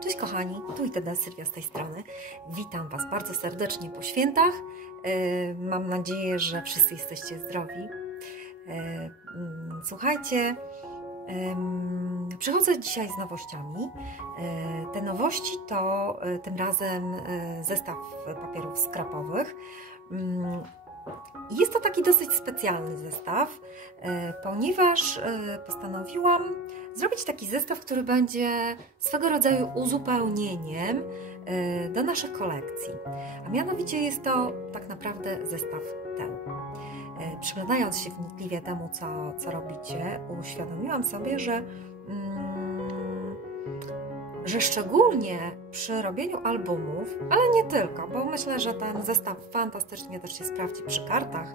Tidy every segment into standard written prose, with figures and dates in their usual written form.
Cześć kochani, tu i teda Sylwia z tej strony. Witam Was bardzo serdecznie po świętach. Mam nadzieję, że wszyscy jesteście zdrowi. Słuchajcie, przychodzę dzisiaj z nowościami. Te nowości to tym razem zestaw papierów skrapowych. Jest to taki dosyć specjalny zestaw, ponieważ postanowiłam zrobić taki zestaw, który będzie swego rodzaju uzupełnieniem do naszych kolekcji. A mianowicie jest to tak naprawdę zestaw teł. Przyglądając się wnikliwie temu, co robicie, uświadomiłam sobie, że szczególnie przy robieniu albumów, ale nie tylko, bo myślę, że ten zestaw fantastycznie też się sprawdzi przy kartach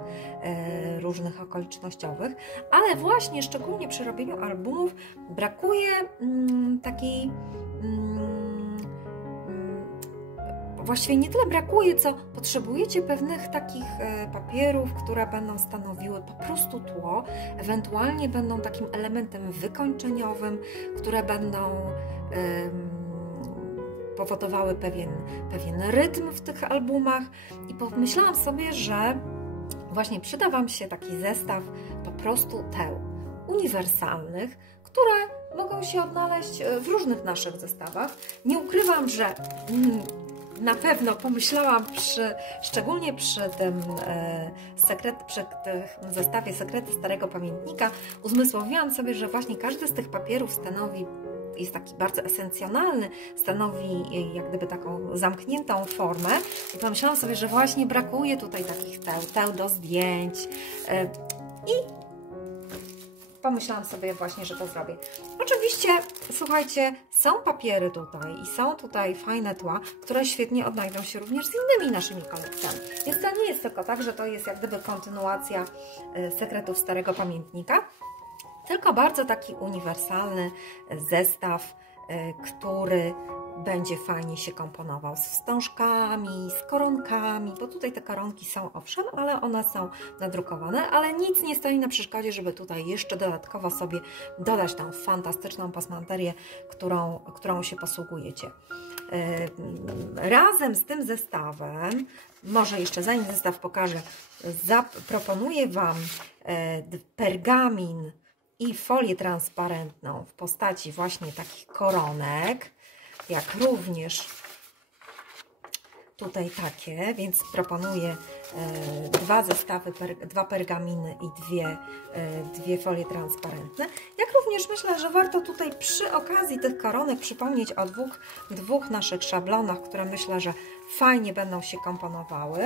różnych okolicznościowych, ale właśnie szczególnie przy robieniu albumów brakuje takiej właściwie nie tyle brakuje, co potrzebujecie pewnych takich papierów, które będą stanowiły po prostu tło, ewentualnie będą takim elementem wykończeniowym, które będą powodowały pewien rytm w tych albumach i pomyślałam sobie, że właśnie przyda Wam się taki zestaw po prostu teł uniwersalnych, które mogą się odnaleźć w różnych naszych zestawach. Nie ukrywam, że na pewno pomyślałam szczególnie przy tym zestawie Sekrety Starego Pamiętnika, uzmysłowiłam sobie, że właśnie każdy z tych papierów jest taki bardzo esencjonalny, stanowi jak gdyby taką zamkniętą formę i pomyślałam sobie, że właśnie brakuje tutaj takich teł do zdjęć i pomyślałam sobie właśnie, że to zrobię. Oczywiście, słuchajcie, są papiery tutaj i są tutaj fajne tła, które świetnie odnajdą się również z innymi naszymi kolekcjami. Więc to nie jest tylko tak, że to jest jak gdyby kontynuacja Sekretów Starego Pamiętnika, tylko bardzo taki uniwersalny zestaw, który będzie fajnie się komponował z wstążkami, z koronkami, bo tutaj te koronki są owszem, ale one są nadrukowane, ale nic nie stoi na przeszkodzie, żeby tutaj jeszcze dodatkowo sobie dodać tą fantastyczną pasmanterię, którą się posługujecie. Razem z tym zestawem, może jeszcze zanim zestaw pokażę, zaproponuję Wam pergamin i folię transparentną w postaci właśnie takich koronek, jak również tutaj takie, więc proponuję dwa zestawy, dwa pergaminy i dwie folie transparentne. Jak również myślę, że warto tutaj przy okazji tych koronek przypomnieć o dwóch naszych szablonach, które myślę, że fajnie będą się komponowały.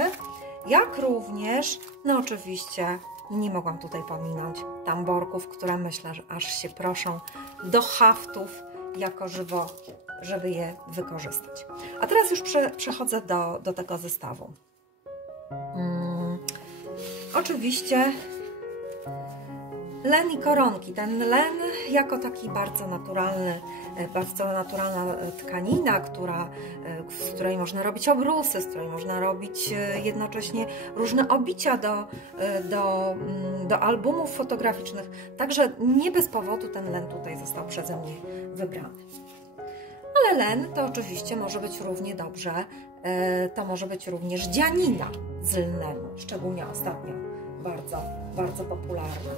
Jak również, no oczywiście, nie mogłam tutaj pominąć tamborków, które myślę, że aż się proszą do haftów jako żywo, żeby je wykorzystać. A teraz już przechodzę do tego zestawu. Oczywiście len i koronki. Ten len jako taki bardzo naturalna tkanina, z której można robić obrusy, z której można robić jednocześnie różne obicia do albumów fotograficznych. Także nie bez powodu ten len tutaj został przeze mnie wybrany. Ale len to oczywiście może być równie dobrze, to może być również dzianina z lnemu, szczególnie ostatnio bardzo, bardzo popularna.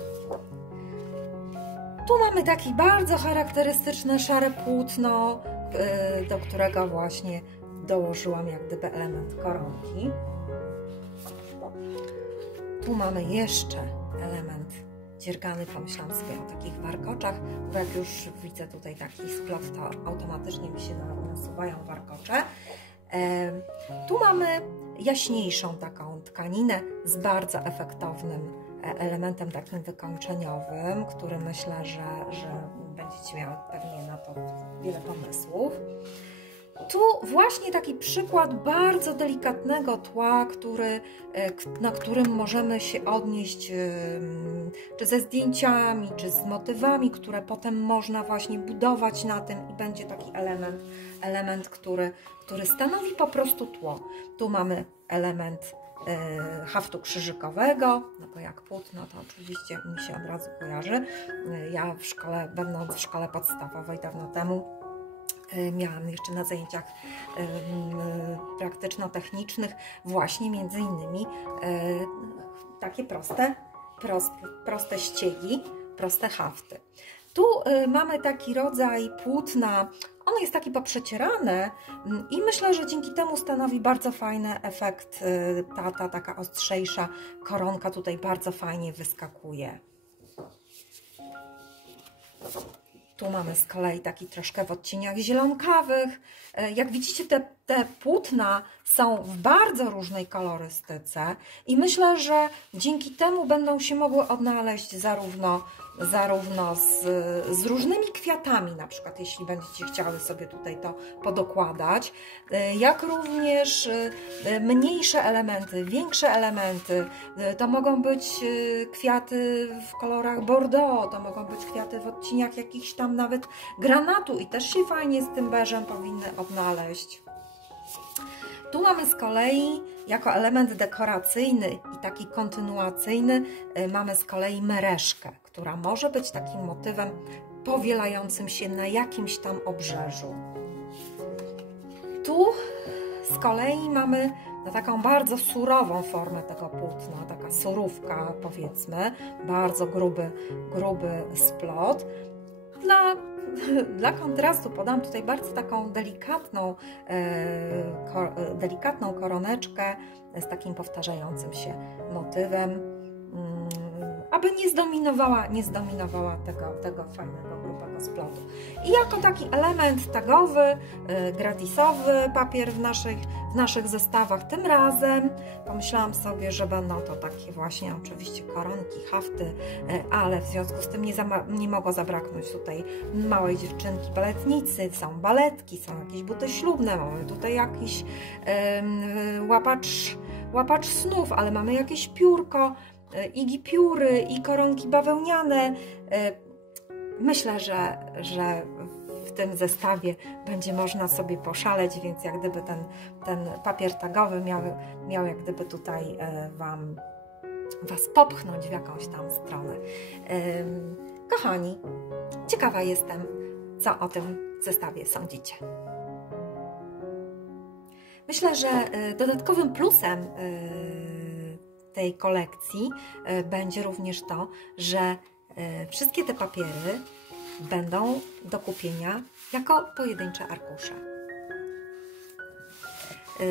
Tu mamy taki bardzo charakterystyczne szare płótno, do którego właśnie dołożyłam jak gdyby element koronki. Tu mamy jeszcze element dziergany, pomyślałam sobie o takich warkoczach, bo jak już widzę tutaj taki splot, to automatycznie mi się nasuwają warkocze. Tu mamy jaśniejszą taką tkaninę z bardzo efektownym elementem takim wykończeniowym, który myślę, że będziecie miały pewnie na to wiele pomysłów. Tu właśnie taki przykład bardzo delikatnego tła, na którym możemy się odnieść czy ze zdjęciami, czy z motywami, które potem można właśnie budować na tym i będzie taki element, który stanowi po prostu tło. Tu mamy element haftu krzyżykowego, no bo jak płótno to oczywiście mi się od razu kojarzy. Ja będąc w szkole podstawowej dawno temu, miałam jeszcze na zajęciach praktyczno-technicznych właśnie między innymi takie proste ściegi, proste hafty. Tu mamy taki rodzaj płótna, ono jest taki poprzecierane i myślę, że dzięki temu stanowi bardzo fajny efekt. Ta taka ostrzejsza koronka tutaj bardzo fajnie wyskakuje. Tu mamy z kolei taki troszkę w odcieniach zielonkawych. Jak widzicie, te płótna są w bardzo różnej kolorystyce i myślę, że dzięki temu będą się mogły odnaleźć zarówno z różnymi kwiatami, na przykład jeśli będziecie chciały sobie tutaj to podokładać, jak również mniejsze elementy, większe elementy. To mogą być kwiaty w kolorach bordeaux, to mogą być kwiaty w odcieniach jakichś tam nawet granatu i też się fajnie z tym beżem powinny odnaleźć. Tu mamy z kolei jako element dekoracyjny i taki kontynuacyjny mamy z kolei mereszkę, która może być takim motywem powielającym się na jakimś tam obrzeżu. Tu z kolei mamy taką bardzo surową formę tego płótna, taka surówka powiedzmy, bardzo gruby splot. Dla kontrastu podam tutaj bardzo taką delikatną koroneczkę z takim powtarzającym się motywem, aby nie zdominowała tego fajnego, grubego splotu. I jako taki element tagowy, gratisowy papier w naszych zestawach, tym razem pomyślałam sobie, że będą to takie właśnie oczywiście koronki, hafty, ale w związku z tym nie mogło zabraknąć tutaj małej dziewczynki baletnicy, są baletki, są jakieś buty ślubne, mamy tutaj jakiś łapacz snów, ale mamy jakieś piórko, i gipiury, i koronki bawełniane. Myślę, że w tym zestawie będzie można sobie poszaleć, więc jak gdyby ten papier tagowy miał jak gdyby tutaj Was popchnąć w jakąś tam stronę. Kochani, ciekawa jestem, co o tym zestawie sądzicie. Myślę, że dodatkowym plusem tej kolekcji będzie również to, że wszystkie te papiery będą do kupienia jako pojedyncze arkusze.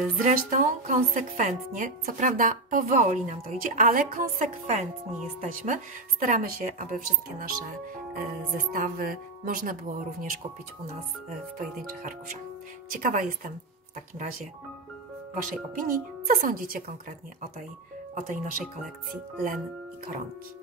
Zresztą konsekwentnie, co prawda powoli nam to idzie, ale konsekwentni jesteśmy. Staramy się, aby wszystkie nasze zestawy można było również kupić u nas w pojedynczych arkuszach. Ciekawa jestem w takim razie Waszej opinii, co sądzicie konkretnie o tej naszej kolekcji len i koronki.